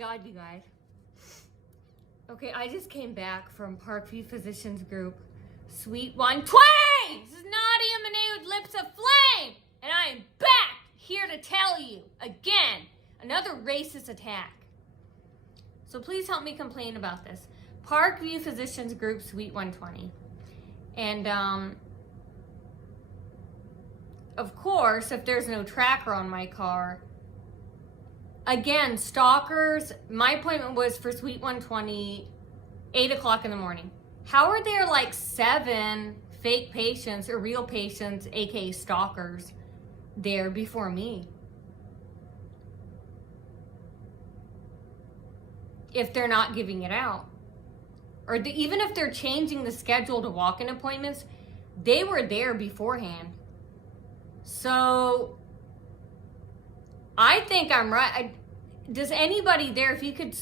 God, you guys. Okay, I just came back from Parkview Physicians Group, Suite 120! This is Nadia Monet with Lips of Flame! And I am back here to tell you, again, another racist attack. So please help me complain about this. Parkview Physicians Group, Suite 120. And, of course, if there's no tracker on my car, again, stalkers, my appointment was for Suite 120, 8 o'clock in the morning. How are there like 7 fake patients or real patients, aka stalkers, there before me? If they're not giving it out. Or even if they're changing the schedule to walk-in appointments, they were there beforehand. So, I think I'm right. Does anybody there, if you could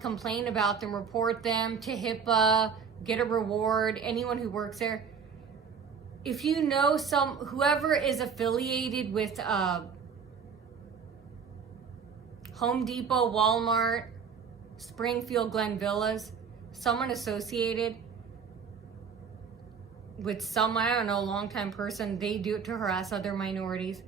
complain about them, report them to HIPAA, get a reward, anyone who works there. If you know whoever is affiliated with Home Depot, Walmart, Springfield, Glen Villas, someone associated with some, I don't know, longtime person, they do it to harass other minorities.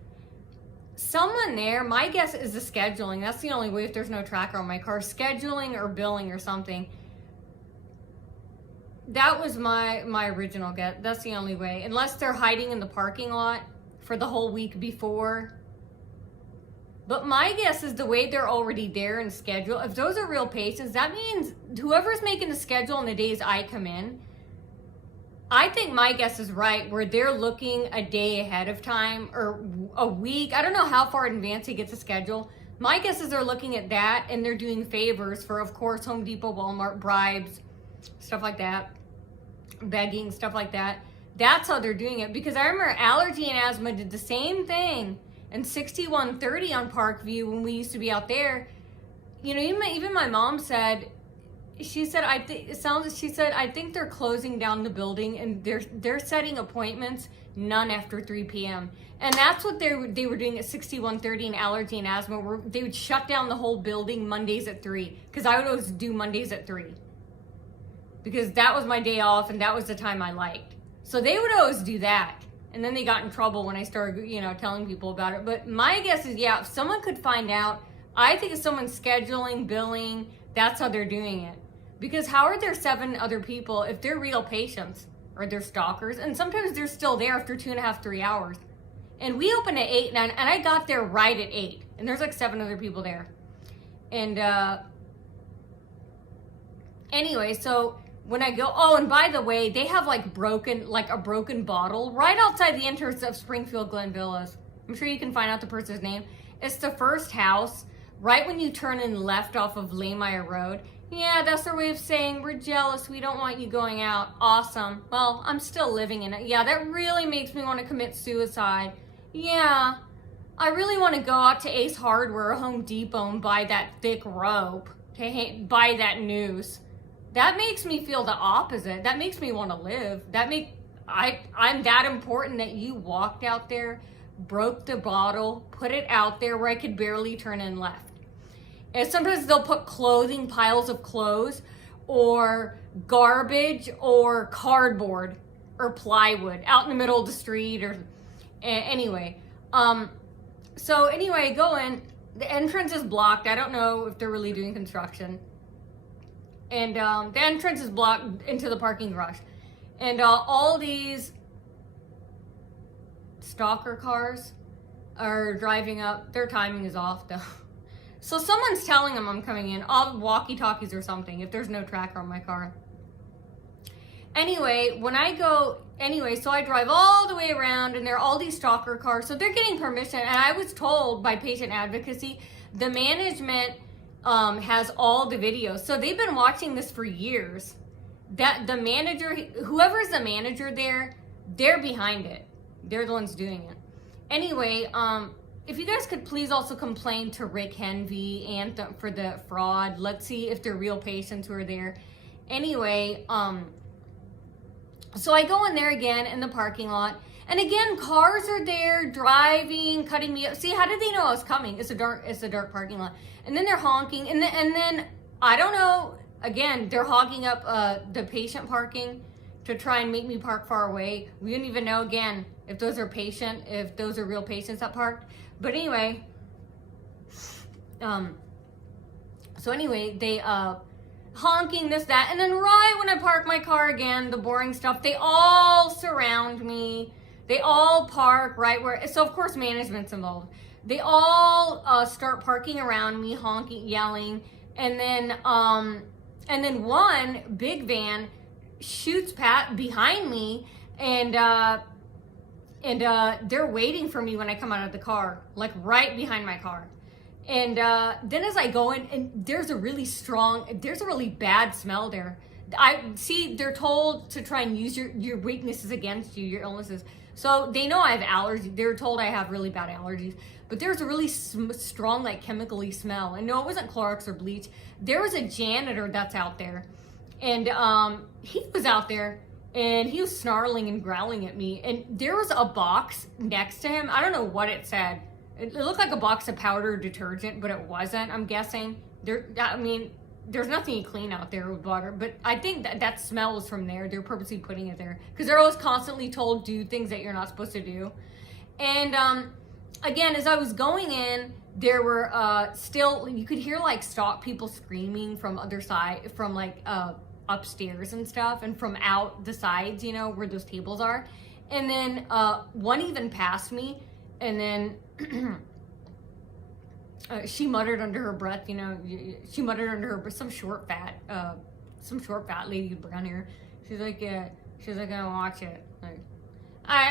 Someone there, my guess is the scheduling. That's the only way if there's no tracker on my car. Scheduling or billing or something. That was my original guess. That's the only way. Unless they're hiding in the parking lot for the whole week before. But my guess is the way they're already there and schedule. If those are real patients, that means whoever's making the schedule on the days I come in, I think my guess is right, where they're looking a day ahead of time or a week. I don't know how far in advance they get the schedule. My guess is they're looking at that and they're doing favors for, of course, Home Depot, Walmart, bribes, stuff like that, begging, stuff like that. That's how they're doing it. Because I remember Allergy and Asthma did the same thing in 6130 on Parkview when we used to be out there. You know, even my mom said, she said, I think they're closing down the building and they're setting appointments none after 3 p.m. And that's what they were doing at 6130 and Allergy and Asthma, where they would shut down the whole building Mondays at 3. Because I would always do Mondays at 3. Because that was my day off and that was the time I liked. So they would always do that. And then they got in trouble when I started, telling people about it. But my guess is, yeah, if someone could find out, I think if someone's scheduling, billing, that's how they're doing it. Because how are there 7 other people if they're real patients or they're stalkers? And sometimes they're still there after 2.5, 3 hours. And we open at 8, and I got there right at 8. And there's like 7 other people there. And anyway, so when I go, oh, and by the way, they have like a broken bottle right outside the entrance of Springfield Glen Villas. I'm sure you can find out the person's name. It's the first house right when you turn in left off of Laymeyer Road. Yeah, that's their way of saying, we're jealous, we don't want you going out. Awesome. Well, I'm still living in it. Yeah, that really makes me want to commit suicide. Yeah, I really want to go out to Ace Hardware or Home Depot and buy that thick rope, buy that noose. That makes me feel the opposite. That makes me want to live. I'm that important that you walked out there, broke the bottle, put it out there where I could barely turn in left. And sometimes they'll put piles of clothes, or garbage, or cardboard, or plywood out in the middle of the street, or anyway. So anyway, I go in. The entrance is blocked. I don't know if they're really doing construction. And the entrance is blocked into the parking garage. And all these stalker cars are driving up. Their timing is off, though. So someone's telling them I'm coming in. All walkie-talkies or something, if there's no tracker on my car. Anyway, so I drive all the way around, and there are all these stalker cars. So they're getting permission. And I was told by patient advocacy, the management has all the videos. So they've been watching this for years. That the manager, whoever's the manager there, they're behind it. They're the ones doing it. Anyway, if you guys could please also complain to Rick Henvey and for the fraud. Let's see if they're real patients who are there. Anyway, so I go in there again in the parking lot, And again, cars are there driving, cutting me up. See, how did they know I was coming? It's a dark parking lot. And then they're honking, and then I don't know. Again, they're hogging up the patient parking to try and make me park far away. We don't even know again if those are real patients that parked. But anyway, so anyway, they honking this, that, and then right when I park my car again, the boring stuff, they all surround me. They all park right where, so of course management's involved. They all start parking around me, honking, yelling, and then one big van shoots behind me, and they're waiting for me when I come out of the car, like right behind my car. And then as I go in, and there's a really bad smell there. They're told to try and use your weaknesses against you, your illnesses. So they know I have allergies. They're told I have really bad allergies. But there's a really strong, like, chemically smell. And no, it wasn't Clorox or bleach. There was a janitor that's out there. And he was out there, and he was snarling and growling at me. And there was a box next to him. I don't know what it said. It looked like a box of powder detergent, but it wasn't, I'm guessing. There's nothing to clean out there with water, but I think that smell was from there. They're purposely putting it there because they're always constantly told do things that you're not supposed to do. And again, as I was going in, there were still, you could hear like people screaming from other side, from like upstairs and stuff, and from out the sides, you know, where those tables are. And then one even passed me, and then she muttered under her breath, you know, some short fat lady with brown hair. She's like, I'm gonna watch it. Like,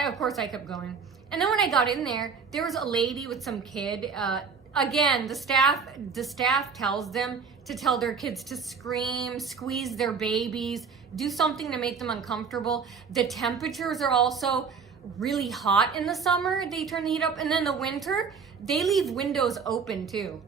of course I kept going. And then when I got in there, there was a lady with some kid. Again, the staff tells them to tell their kids to scream, squeeze their babies, do something to make them uncomfortable. The temperatures are also really hot in the summer. They turn the heat up, and then the winter, they leave windows open too,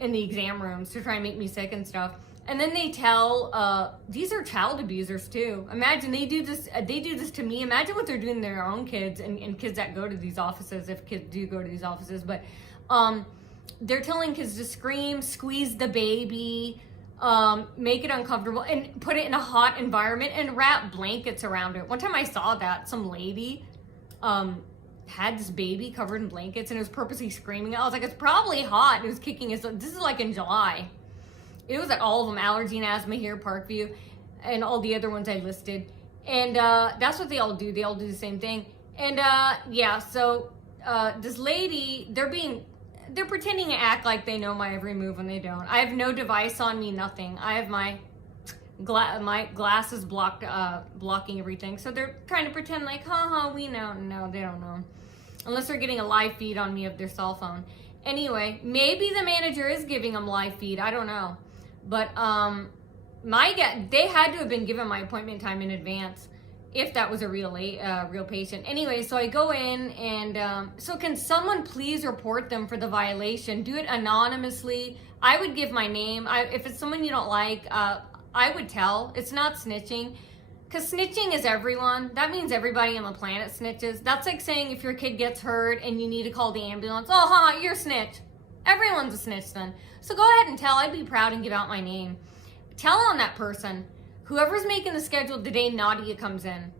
in the exam rooms to try and make me sick and stuff. And then they tell, these are child abusers too. Imagine they do this to me. Imagine what they're doing to their own kids and kids that go to these offices, if kids do go to these offices. But they're telling kids to scream, squeeze the baby, make it uncomfortable, and put it in a hot environment and wrap blankets around it. One time I saw that some lady had this baby covered in blankets and it was purposely screaming. I was like, it's probably hot. It was kicking us. This is like in July. It was at all of them, allergy and asthma here, Parkview, and all the other ones I listed. And that's what they all do. They all do the same thing. And so this lady, they're pretending to act like they know my every move when they don't. I have no device on me, nothing. I have my glasses blocking everything. So they're trying to pretend like, we know. No, they don't know. Unless they're getting a live feed on me of their cell phone. Anyway, maybe the manager is giving them live feed. I don't know. But they had to have been given my appointment time in advance if that was a real patient. Anyway, so I go in, and so can someone please report them for the violation? Do it anonymously. I would give my name. If it's someone you don't like, I would tell. It's not snitching. Because snitching is everyone. That means everybody on the planet snitches. That's like saying if your kid gets hurt and you need to call the ambulance, you're a snitch. Everyone's a snitch then. So go ahead and tell. I'd be proud and give out my name. Tell on that person. Whoever's making the schedule the day Nadia comes in.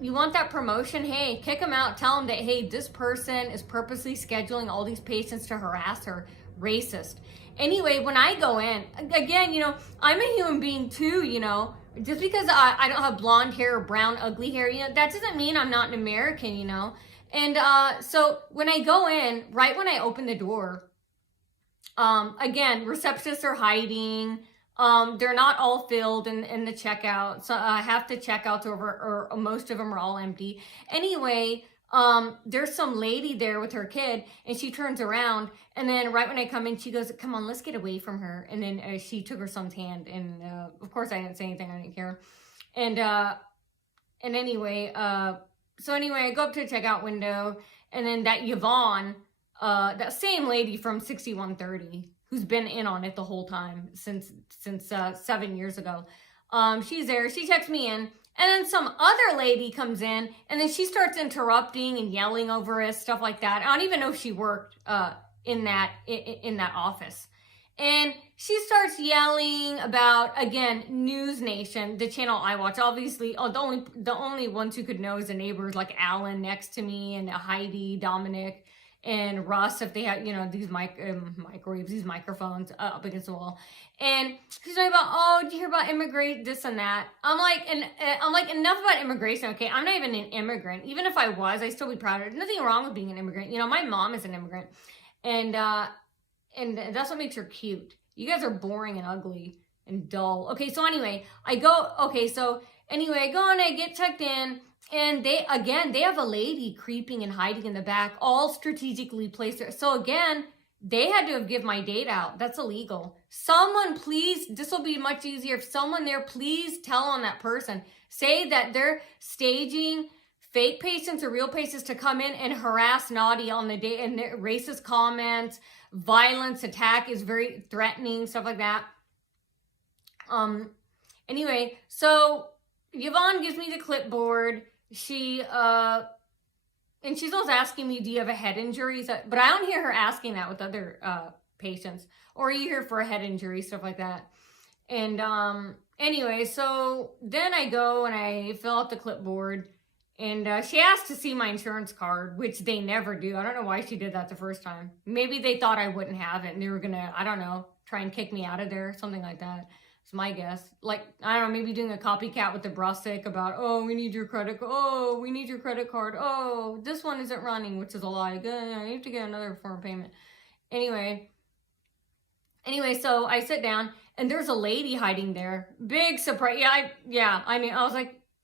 You want that promotion? Hey, kick them out. Tell them that, hey, this person is purposely scheduling all these patients to harass her. Racist. Anyway, when I go in, again, you know, I'm a human being too, you know. Just because I don't have blonde hair or brown, ugly hair, you know, that doesn't mean I'm not an American, you know. And so when I go in, right when I open the door, again, receptionists are hiding. They're not all filled in the checkout. So I have to checkouts or most of them are all empty. Anyway, there's some lady there with her kid, and she turns around, and then right when I come in, she goes, come on, let's get away from her. And then she took her son's hand, and of course I didn't say anything. I didn't care. And anyway, so anyway, I go up to the checkout window, and then that Yvonne, that same lady from 6130, who's been in on it the whole time since 7 years ago. She's there. She checks me in, And then some other lady comes in, and then she starts interrupting and yelling over us, stuff like that. I don't even know if she worked in that office. And she starts yelling about, again, News Nation, the channel I watch. Obviously, the only ones who could know is the neighbors, like Alan next to me, and Heidi, Dominic, and Russ, if they had, these microwaves, these microphones up against the wall. And she's talking about, oh, did you hear about immigration, this and that? I'm like, enough about immigration, okay? I'm not even an immigrant. Even if I was, I'd still be proud of it. Nothing wrong with being an immigrant. My mom is an immigrant. And that's what makes her cute. You guys are boring and ugly and dull. Okay, so anyway, I go and I get checked in. And they have a lady creeping and hiding in the back, all strategically placed there. So again, they had to have given my date out. That's illegal. Someone please, this will be much easier. If someone there, please tell on that person. Say that they're staging fake patients or real patients to come in and harass Naughty on the day, and racist comments, violence, attack is very threatening, stuff like that. Anyway, so Yvonne gives me the clipboard. She's always asking me, do you have a head injury? But I don't hear her asking that with other patients. Or are you here for a head injury? Stuff like that. And anyway, so then I go and I fill out the clipboard. And she asked to see my insurance card, which they never do. I don't know why she did that the first time. Maybe they thought I wouldn't have it. And they were going to, I don't know, try and kick me out of there. Something like that. It's my guess. Like, I don't know, maybe doing a copycat with the Brusick about, oh, we need your credit card. Oh, we need your credit card. Oh, this one isn't running, which is a lie. You have to get another form of payment. Anyway, so I sit down and there's a lady hiding there. Big surprise. I mean,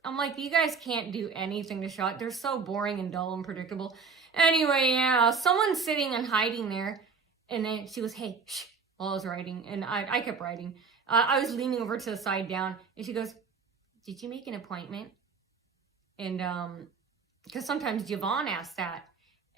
I'm like, you guys can't do anything to shot. They're so boring and dull and predictable. Anyway, yeah, someone's sitting and hiding there. And then she goes, hey, shh, while I was writing. And I kept writing. I was leaning over to the side down, and she goes, did you make an appointment? And, because sometimes Yvonne asks that,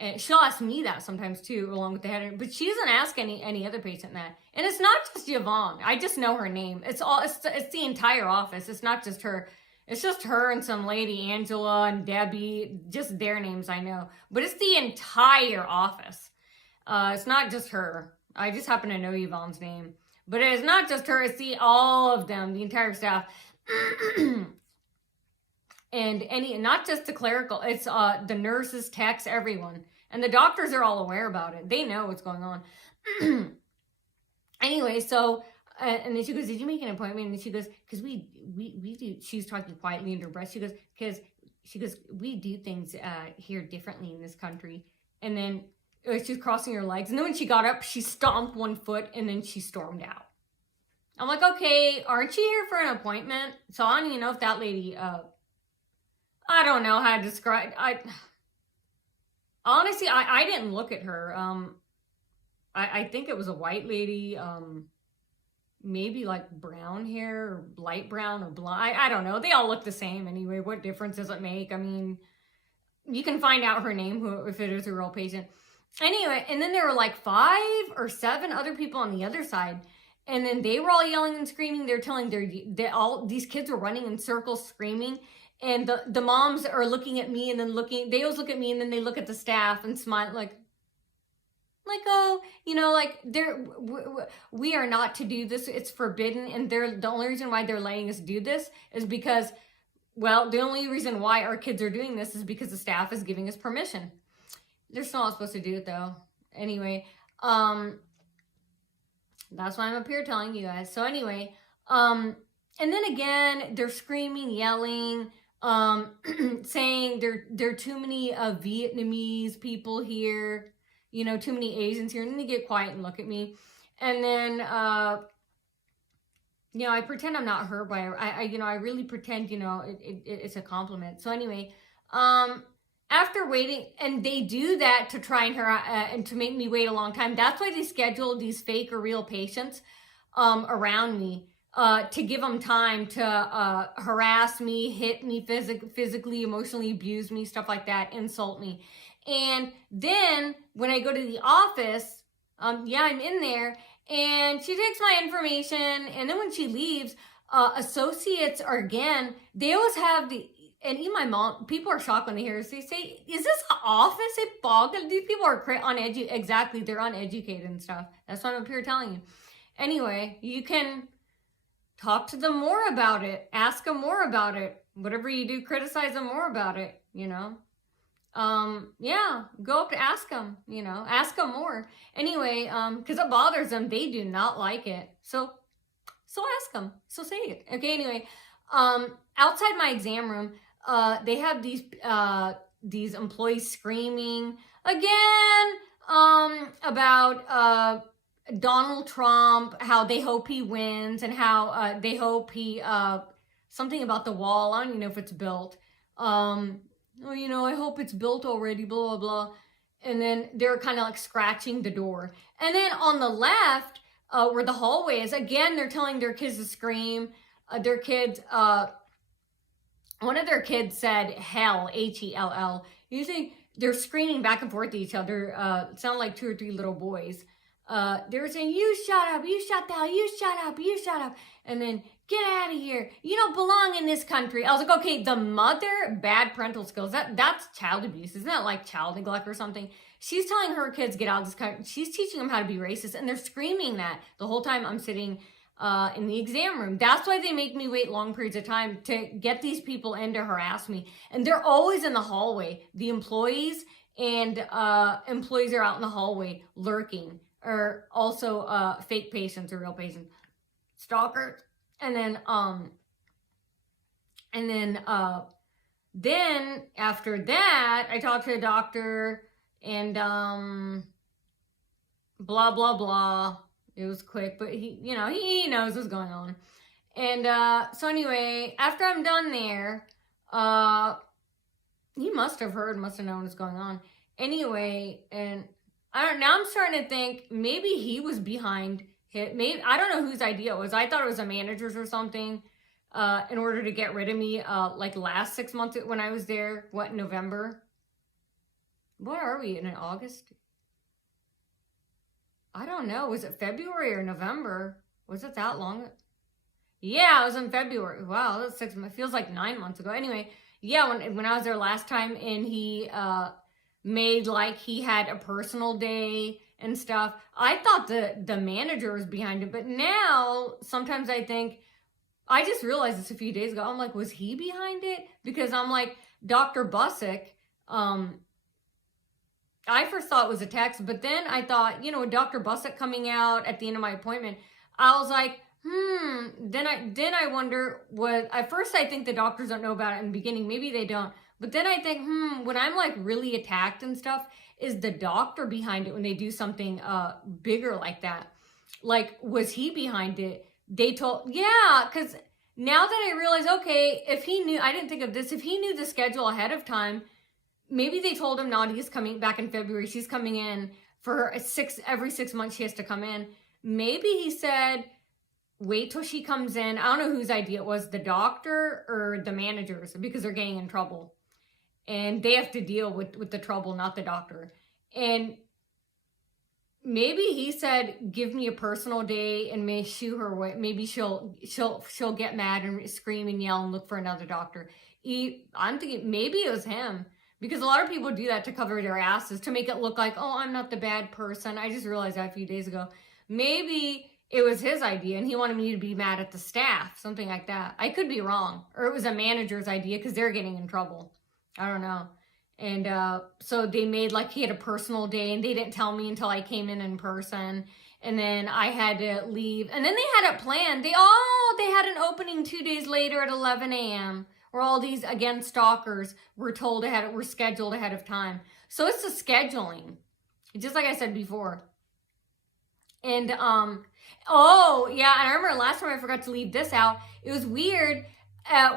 and she'll ask me that sometimes too, along with the head, but she doesn't ask any other patient that. And it's not just Yvonne. I just know her name. It's the entire office. It's not just her. It's just her and some lady, Angela and Debbie, just their names I know. But it's the entire office. It's not just her. I just happen to know Yvonne's name. But it's not just her, it's all of them, the entire staff. And not just the clerical, it's the nurses, techs, everyone. And the doctors are all aware about it. They know what's going on. Anyway, so, and then she goes, did you make an appointment? And she goes, because we do, she's talking quietly under her breath. She goes, we do things here differently in this country. And then she was crossing her legs. And then when she got up, she stomped one foot and then she stormed out. I'm like, okay, aren't you here for an appointment? So I don't even know if that lady, I don't know how to describe, honestly, I didn't look at her. I think it was a white lady, maybe like brown hair, or light brown or blonde. I don't know. They all look the same anyway. What difference does it make? I mean, you can find out her name if it is a real patient. Anyway, and then there were like 5 or 7 other people on the other side. And then they were all yelling and screaming. They're telling these kids were running in circles screaming. And the moms are looking at me and then they always look at me and then they look at the staff and smile like, oh, we are not to do this. It's forbidden. And the only reason why they're letting us do this is because, well, the only reason why our kids are doing this is because the staff is giving us permission. They're still not supposed to do it though. Anyway, that's why I'm up here telling you guys. So anyway, and then again, they're screaming, yelling, saying there are too many Vietnamese people here, too many Asians here. And then they get quiet and look at me. And then, I pretend I'm not hurt by it. I really pretend, it's a compliment. So anyway, after waiting, and they do that to try and to make me wait a long time. That's why they schedule these fake or real patients around me to give them time to harass me, hit me physically, emotionally abuse me, stuff like that, insult me. And then when I go to the office, I'm in there, and she takes my information, and then when she leaves, Associates are, again, they always have the, and even my mom, people are shocked when they hear us. They say, is this office a bog? These people are uneducated. Exactly, they're uneducated and stuff. That's what I'm up here telling you. Anyway, you can talk to them more about it. Ask them more about it. Whatever you do, criticize them more about it, you know. Yeah, go up to ask them, you know, ask them more. Anyway, because it bothers them. They do not like it. So ask them. So say it. Okay, anyway, outside my exam room, they have these employees screaming again, about, Donald Trump, how they hope he wins, and how, they hope he, something about the wall. I don't even know if it's built. Oh, you know, I hope it's built already, blah, blah, blah. And then they're kind of like scratching the door. And then on the left, where the hallway is, again, they're telling their kids to scream. Their kids, one of their kids said hell, Hell. You think they're screaming back and forth to each other. Sound like 2 or 3 little boys. They were saying, you shut up, you shut down, you shut up, you shut up. And then, get out of here. You don't belong in this country. I was like, okay, the mother, bad parental skills. That's child abuse. Isn't that like child neglect or something? She's telling her kids, get out of this country. She's teaching them how to be racist. And they're screaming that the whole time I'm sitting in the exam room. That's why they make me wait long periods of time to get these people in to harass me. And they're always in the hallway. The employees and employees are out in the hallway lurking. Or also fake patients or real patients. Stalkers. And then after that, I talked to a doctor and blah, blah, blah. It was quick, but he knows what's going on. And so anyway, after I'm done there, he must have known what's going on. Anyway, and now I'm starting to think maybe he was behind it. Maybe, I don't know whose idea it was. I thought it was a manager's or something, in order to get rid of me, like last 6 months when I was there. What, November? What are we in August? I don't know. Was it February or November? Was it that long? Yeah, it was in February. Wow, that's 6 months. It feels like 9 months ago. Anyway, yeah, when I was there last time, and he made like he had a personal day and stuff. I thought the manager was behind it, but now sometimes I think, I just realized this a few days ago. I'm like, was he behind it? Because I'm like, Dr. Busick, I first thought it was a text, but then I thought, you know, with Dr. Busick coming out at the end of my appointment, I was like, Then I wonder, at first I think the doctors don't know about it in the beginning. Maybe they don't. But then I think, when I'm like really attacked and stuff, is the doctor behind it when they do something bigger like that? Like, was he behind it? Yeah, because now that I realize, okay, if he knew, I didn't think of this, if he knew the schedule ahead of time, maybe they told him Nadia's coming back in February. She's coming in for every 6 months she has to come in. Maybe he said, wait till she comes in. I don't know whose idea it was, the doctor or the managers, because they're getting in trouble. And they have to deal with the trouble, not the doctor. And maybe he said, give me a personal day and may shoo her away. Maybe she'll get mad and scream and yell and look for another doctor. I'm thinking maybe it was him. Because a lot of people do that to cover their asses, to make it look like, oh, I'm not the bad person. I just realized that a few days ago. Maybe it was his idea and he wanted me to be mad at the staff, something like that. I could be wrong. Or it was a manager's idea because they're getting in trouble. I don't know. And so they made like he had a personal day and they didn't tell me until I came in person. And then I had to leave. And then they had it planned. They had an opening 2 days later at 11 a.m. where all these, again, stalkers were scheduled ahead of time. So it's the scheduling. Just like I said before. And, oh, yeah, and I remember last time I forgot to leave this out. It was weird.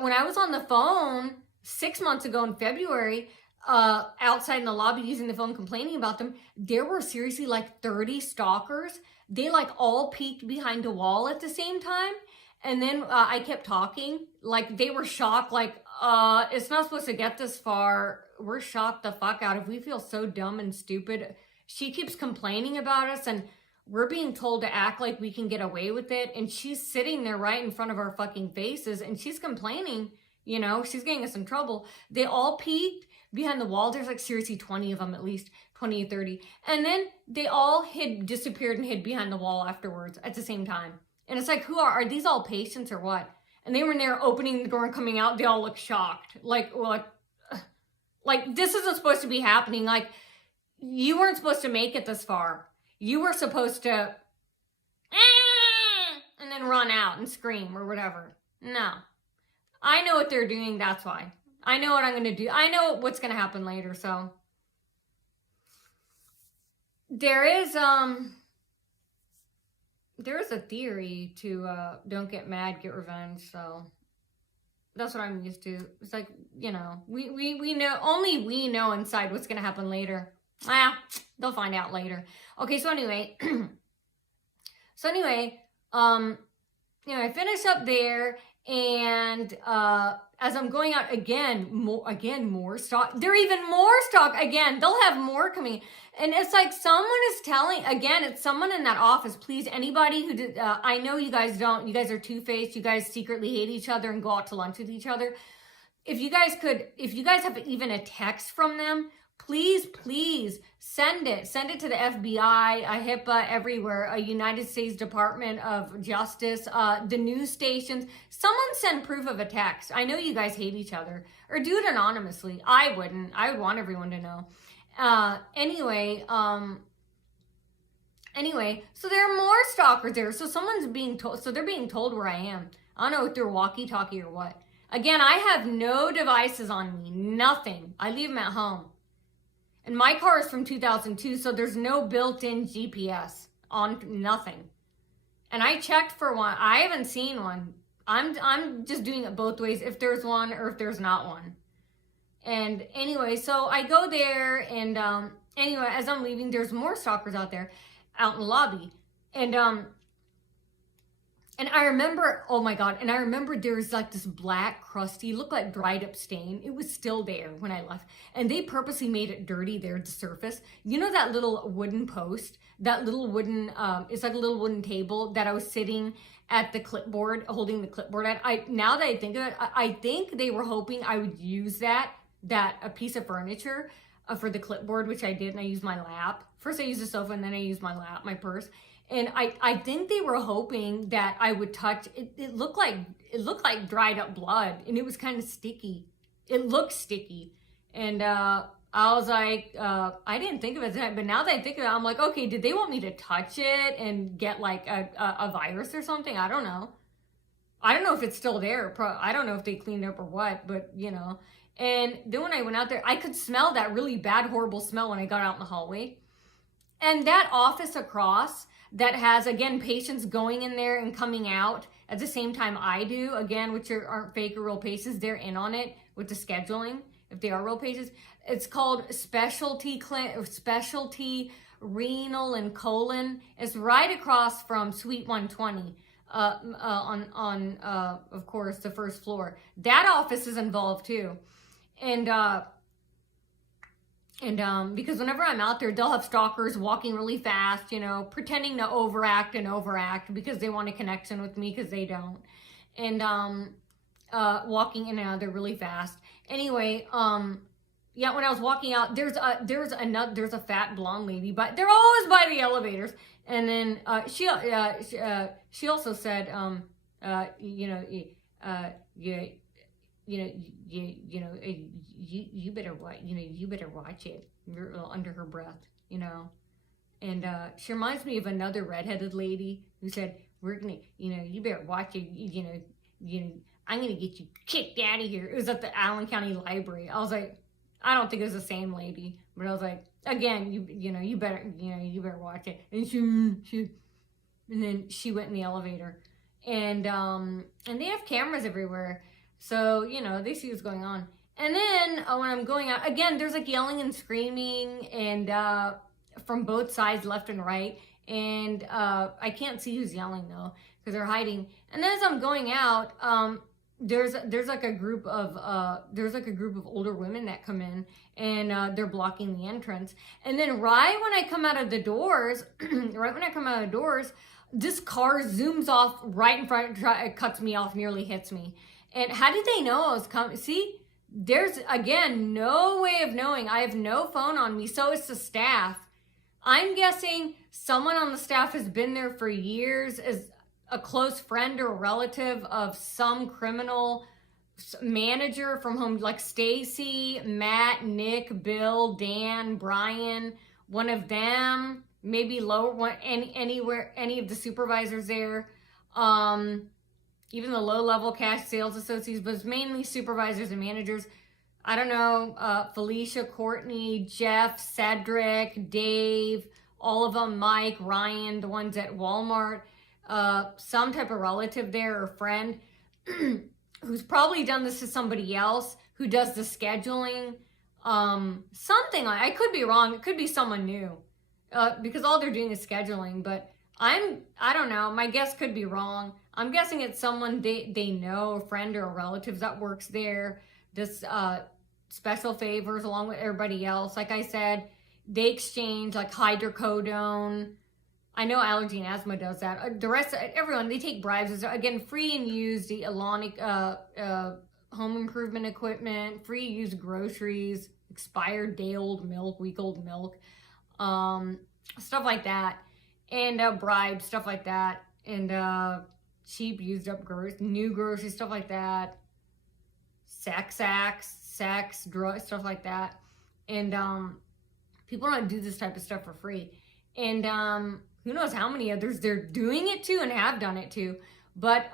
When I was on the phone 6 months ago in February, outside in the lobby using the phone complaining about them, there were seriously like 30 stalkers. They like all peeked behind a wall at the same time. And then I kept talking, like they were shocked, like, it's not supposed to get this far. We're shocked the fuck out. If we feel so dumb and stupid, she keeps complaining about us. And we're being told to act like we can get away with it. And she's sitting there right in front of our fucking faces and she's complaining, you know, she's getting us in trouble. They all peeked behind the wall. There's like seriously 20 of them, at least 20 or 30. And then they all disappeared and hid behind the wall afterwards at the same time. And it's like, who are these all patients or what? And they were in there opening the door and coming out. They all look shocked. Like this isn't supposed to be happening. Like, you weren't supposed to make it this far. You were supposed to, and then run out and scream or whatever. No. I know what they're doing, that's why. I know what I'm going to do. I know what's going to happen later, so. There is a theory to don't get mad, get revenge, so. That's what I'm used to. It's like, you know, we know, only we know inside what's going to happen later. They'll find out later. Okay, so anyway, you know, I finish up there, and as I'm going out more stock. They're even more stock again. They'll have more coming, and it's like someone is telling again. It's someone in that office. Please, anybody who did. I know you guys don't. You guys are two-faced. You guys secretly hate each other and go out to lunch with each other. If you guys have even a text from them, please send it. Send it to the FBI, HIPAA, everywhere, a United States Department of Justice, the news stations. Someone send proof of a text. I know you guys hate each other. Or do it anonymously. I wouldn't. I would want everyone to know. Anyway, so there are more stalkers there. So someone's being told, so they're being told where I am. I don't know if they're walkie-talkie or what. Again, I have no devices on me. Nothing. I leave them at home. And my car is from 2002, so there's no built-in GPS on nothing. And I checked for one. I haven't seen one. I'm just doing it both ways, if there's one or if there's not one. And anyway, so I go there, and anyway, as I'm leaving, there's more stalkers out there, out in the lobby. And I remember, oh my God, and I remember there's like this black, crusty, looked like dried up stain. It was still there when I left. And they purposely made it dirty there at the surface. You know that little wooden post, that little wooden, it's like a little wooden table that I was sitting at the clipboard, holding the clipboard at. Now that I think of it, I think they were hoping I would use a piece of furniture for the clipboard, which I did, and I used my lap. First I used the sofa, and then I used my lap, my purse. And I think they were hoping that I would touch it. It looked like dried up blood, and it was kind of sticky. It looked sticky, and I was like, I didn't think of it that, but now that I think of it, I'm like, okay, did they want me to touch it and get like a virus or something? I don't know. I don't know if it's still there. I don't know if they cleaned it up or what, but you know. And then when I went out there, I could smell that really bad, horrible smell when I got out in the hallway. And that office across that has, again, patients going in there and coming out at the same time I do, again, which aren't fake or real patients, they're in on it with the scheduling, if they are real patients. It's called Specialty Renal and Colon. It's right across from Suite 120 on of course, the first floor. That office is involved too. And because whenever I'm out there, they'll have stalkers walking really fast, you know, pretending to overact because they want a connection with me because they don't. And walking in and out there really fast. Anyway, yeah, when I was walking out, there's a fat blonde lady, but they're always by the elevators. And then she also said, you better watch, you better watch it. Under her breath, And she reminds me of another redheaded lady who said, we're gonna, you better watch it, I'm gonna get you kicked out of here. It was at the Allen County Library. I was like, I don't think it was the same lady, but I was like, again, you better watch it. And and then she went in the elevator, and they have cameras everywhere. So, they see what's going on. And then when I'm going out, again, there's like yelling and screaming and from both sides, left and right. And I can't see who's yelling though, because they're hiding. And then as I'm going out, there's like a group of older women that come in, and they're blocking the entrance. And then right when I come out of the doors, this car zooms off right in front, it cuts me off, nearly hits me. And how did they know I was coming? See, there's again no way of knowing. I have no phone on me, so it's the staff. I'm guessing someone on the staff has been there for years, as a close friend or relative of some criminal manager from home, like Stacy, Matt, Nick, Bill, Dan, Brian, one of them, maybe lower one, any of the supervisors there, even the low-level cash sales associates, but it's mainly supervisors and managers. I don't know, Felicia, Courtney, Jeff, Cedric, Dave, all of them, Mike, Ryan, the ones at Walmart, some type of relative there or friend who's probably done this to somebody else who does the scheduling. Something like, I could be wrong. It could be someone new, because all they're doing is scheduling, but I don't know. My guess could be wrong. I'm guessing it's someone they know, a friend or a relative that works there. This special favors along with everybody else. Like I said, they exchange like hydrocodone. I know Allergy and Asthma does that. The rest, everyone, they take bribes. Again, free and used the Alonic home improvement equipment, free used groceries, expired day-old milk, week-old milk, stuff like that, and bribes, stuff like that, and cheap used up groceries, new groceries, stuff like that, sex acts, sex, drugs, stuff like that, and people don't do this type of stuff for free, and who knows how many others they're doing it to and have done it to. But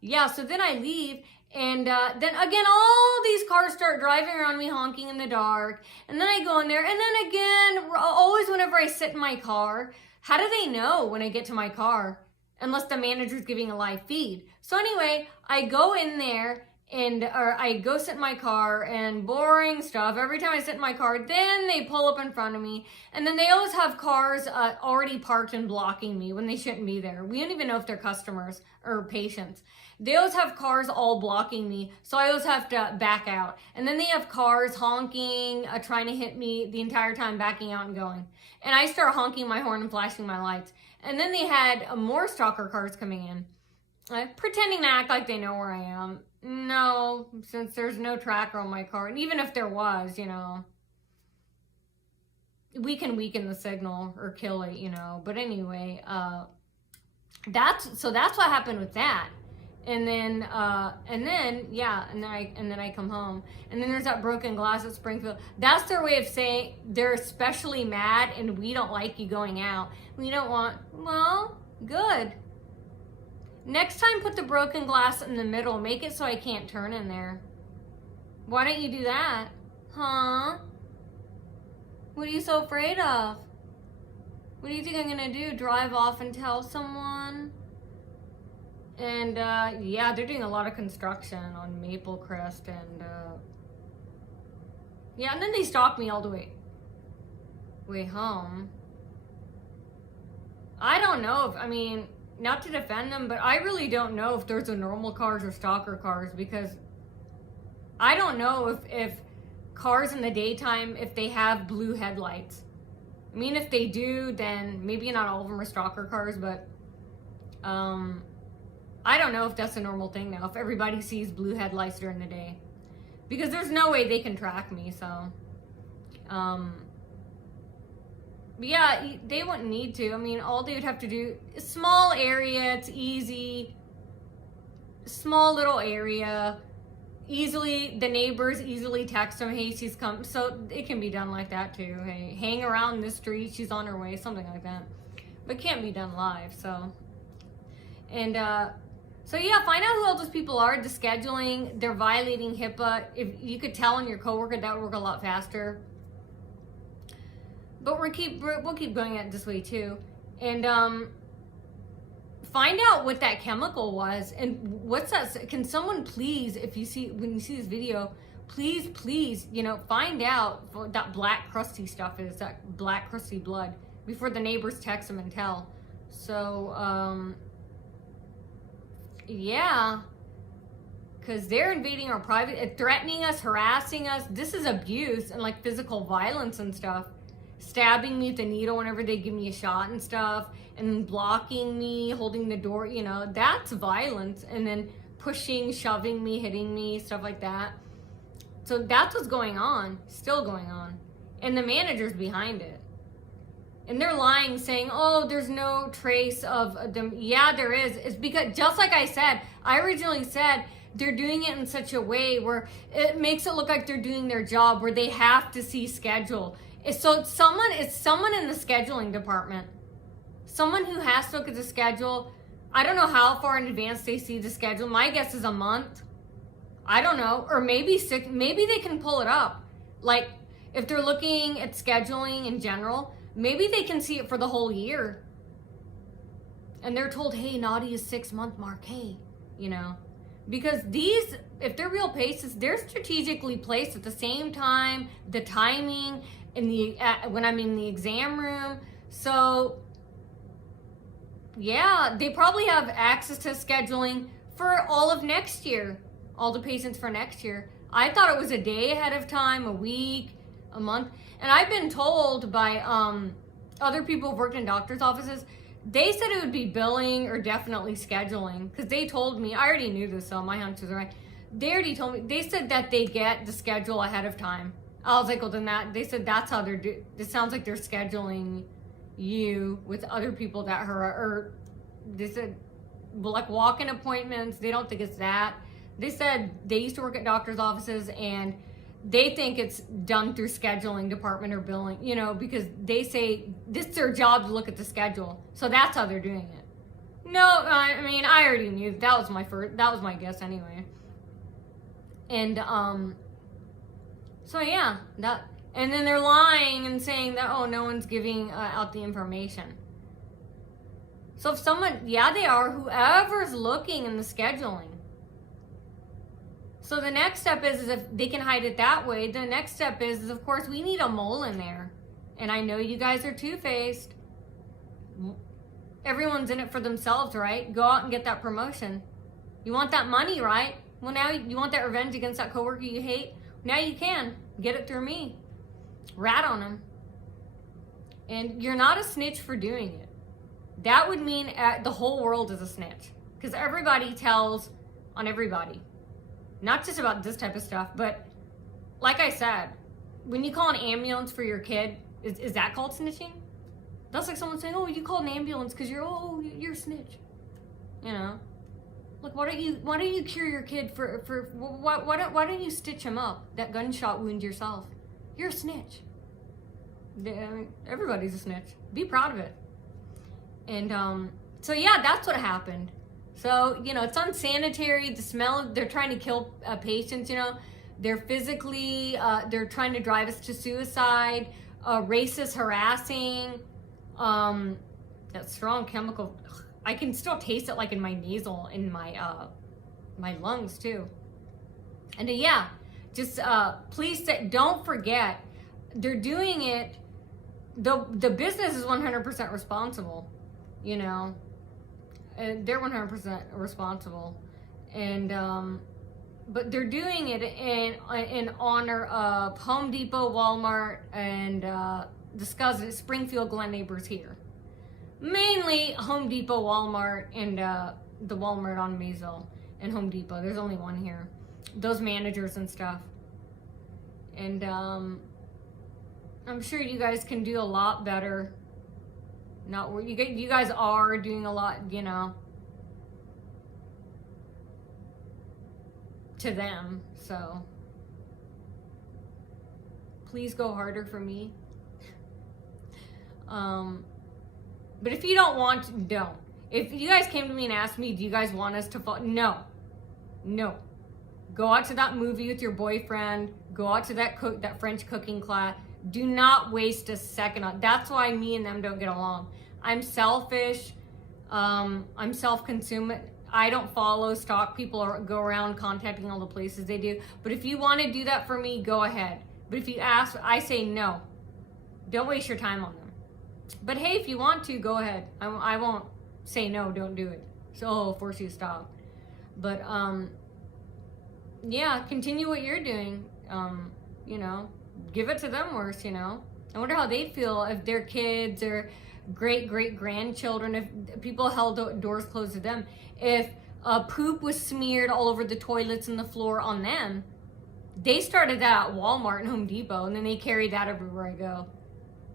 yeah, so then I leave, and then again, all these cars start driving around me, honking in the dark. And then I go in there, and then again, always whenever I sit in my car, how do they know when I get to my car? Unless the manager's giving a live feed. So anyway, I go in there, or I go sit in my car, and boring stuff. Every time I sit in my car, then they pull up in front of me, and then they always have cars already parked and blocking me when they shouldn't be there. We don't even know if they're customers or patients. They always have cars all blocking me, so I always have to back out. And then they have cars honking, trying to hit me the entire time, backing out and going. And I start honking my horn and flashing my lights. And then they had more stalker cars coming in, pretending to act like they know where I am. No, since there's no tracker on my car, and even if there was, you know, we can weaken the signal or kill it, you know. But anyway, that's what happened with that. And then I come home, and then there's that broken glass at Springfield. That's their way of saying they're especially mad, and we don't like you going out. We don't want. Well, good. Next time, put the broken glass in the middle. Make it so I can't turn in there. Why don't you do that? Huh? What are you so afraid of? What do you think I'm gonna do? Drive off and tell someone? And yeah, they're doing a lot of construction on Maple Crest, and yeah, and then they stalk me all the way home. I don't know if, I mean, not to defend them, but I really don't know if there's a normal cars or stalker cars, because I don't know if cars in the daytime, if they have blue headlights. I mean, if they do, then maybe not all of them are stalker cars, but I don't know if that's a normal thing now, if everybody sees blue headlights during the day, because there's no way they can track me. So yeah, they wouldn't need to. I mean, all they would have to do, small area, it's easy, small little area, easily, the neighbors easily text them, hey, she's come, so it can be done like that too. Hey, hang around the street, she's on her way, something like that. But it can't be done live, so. And so yeah, find out who all those people are, the scheduling, they're violating HIPAA. If you could tell on your coworker, that would work a lot faster. But we'll keep going at it this way too. And find out what that chemical was, and what's that. Can someone please, when you see this video, please, you know, find out what that black crusty stuff is, that black crusty blood, before the neighbors text them and tell. So yeah, because they're invading our private, threatening us, harassing us. This is abuse and like physical violence and stuff. Stabbing me with a needle whenever they give me a shot and stuff, and then blocking me, holding the door, you know, that's violence. And then pushing, shoving me, hitting me, stuff like that. So that's what's going on, still going on. And the manager's behind it. And they're lying, saying, oh, there's no trace of them. Yeah, there is. It's because, just like I said, I originally said they're doing it in such a way where it makes it look like they're doing their job, where they have to see schedule. So it's someone in the scheduling department. Someone who has to look at the schedule. I don't know how far in advance they see the schedule. My guess is a month. I don't know. Or maybe 6. Maybe they can pull it up. Like, if they're looking at scheduling in general, maybe they can see it for the whole year. And they're told, hey, naughty is 6-month mark. Hey, you know. Because these, if they're real patients, they're strategically placed at the same time, the timing, when I'm in the exam room. So, yeah, they probably have access to scheduling for all of next year. All the patients for next year. I thought it was a day ahead of time, a week, a month. And I've been told by other people who've worked in doctor's offices, they said it would be billing or definitely scheduling. Because they told me, I already knew this, so my hunch was right. They already told me, they said that they get the schedule ahead of time. I was like, well, then they said that's how they're doing. It sounds like they're scheduling you with other people that or they said, well, like walk-in appointments. They don't think it's that. They said they used to work at doctor's offices and they think it's done through scheduling department or billing, you know, because they say this is their job to look at the schedule. So that's how they're doing it. No, I mean, I already knew that was my guess anyway. And, so yeah, and then they're lying and saying that, oh, no one's giving out the information. So if someone, yeah, they are, whoever's looking in the scheduling. So the next step is if they can hide it that way, the next step is of course, we need a mole in there. And I know you guys are two-faced. Everyone's in it for themselves, right? Go out and get that promotion. You want that money, right? Well, now you want that revenge against that coworker you hate? Now you can. Get it through me. Rat on them. And you're not a snitch for doing it. That would mean the whole world is a snitch. Because everybody tells on everybody. Not just about this type of stuff, but like I said, when you call an ambulance for your kid, is that called snitching? That's like someone saying, oh, you called an ambulance because you're a snitch. You know? Look, why don't you cure your kid why don't you stitch him up? That gunshot wound yourself. You're a snitch. I mean, everybody's a snitch. Be proud of it. And so yeah, that's what happened. So, you know, it's unsanitary. The smell, they're trying to kill patients, you know. They're physically, they're trying to drive us to suicide, racist harassing, that strong chemical. I can still taste it like in my nasal, in my lungs too. And yeah, just please don't forget, they're doing it, the business is 100% responsible, you know. They're 100% responsible, and but they're doing it in honor of Home Depot, Walmart, and the Springfield Glen neighbors here. Mainly Home Depot, Walmart, and the Walmart on Maysville and Home Depot. There's only one here. Those managers and stuff. And I'm sure you guys can do a lot better. You guys are doing a lot, you know, to them. So please go harder for me. But if you don't want to, don't. If you guys came to me and asked me, do you guys want us to fall? No. Go out to that movie with your boyfriend. Go out to that French cooking class. Do not waste a second on. That's why me and them don't get along. I'm selfish. I'm self-consuming. I don't stalk people or go around contacting all the places they do. But if you want to do that for me, go ahead. But if you ask, I say no. Don't waste your time on them. But hey, if you want to, go ahead. I won't say no, don't do it. So I'll force you to stop. But yeah, continue what you're doing. You know, give it to them worse, you know. I wonder how they'd feel if their kids or great-great-grandchildren, if people held doors closed to them, if poop was smeared all over the toilets and the floor on them. They started that at Walmart and Home Depot, and then they carried that everywhere I go.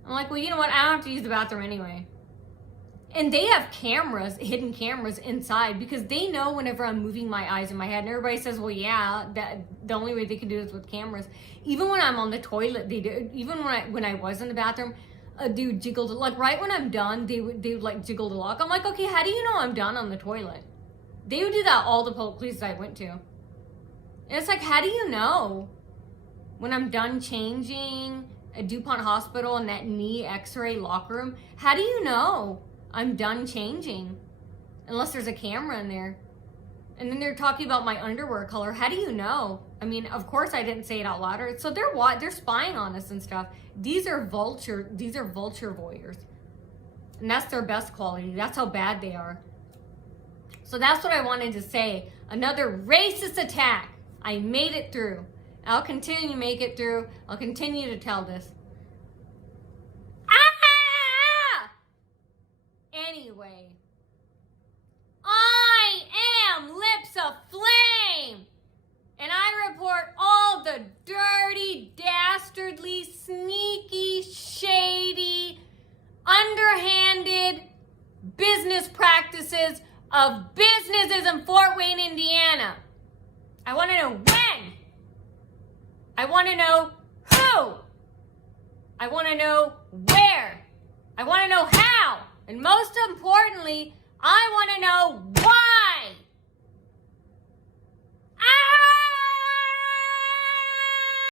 I'm like, well, you know what? I don't have to use the bathroom anyway. And they have cameras, hidden cameras inside, because they know whenever I'm moving my eyes in my head. And everybody says, well, yeah, that the only way they can do this with cameras. Even when I'm on the toilet, they do. Even when I was in the bathroom, a dude jiggled, like right when I'm done, they would like jiggle the lock. I'm like, okay, how do you know I'm done on the toilet? They would do that all the public places I went to. And it's like, how do you know when I'm done changing at DuPont Hospital in that knee x-ray locker room? How do you know I'm done changing? Unless there's a camera in there. And then they're talking about my underwear color. How do you know? I mean, of course I didn't say it out louder. So they're spying on us and stuff. These are vulture voyeurs. And that's their best quality. That's how bad they are. So that's what I wanted to say. Another racist attack. I made it through. I'll continue to make it through. I'll continue to tell this. Ah! Anyway, I am Lips Aflame, and I report all the dirty, dastardly, sneaky, shady, underhanded business practices of businesses in Fort Wayne, Indiana. I want to know when. I want to know who. I want to know where. I want to know how. And most importantly, I want to know why.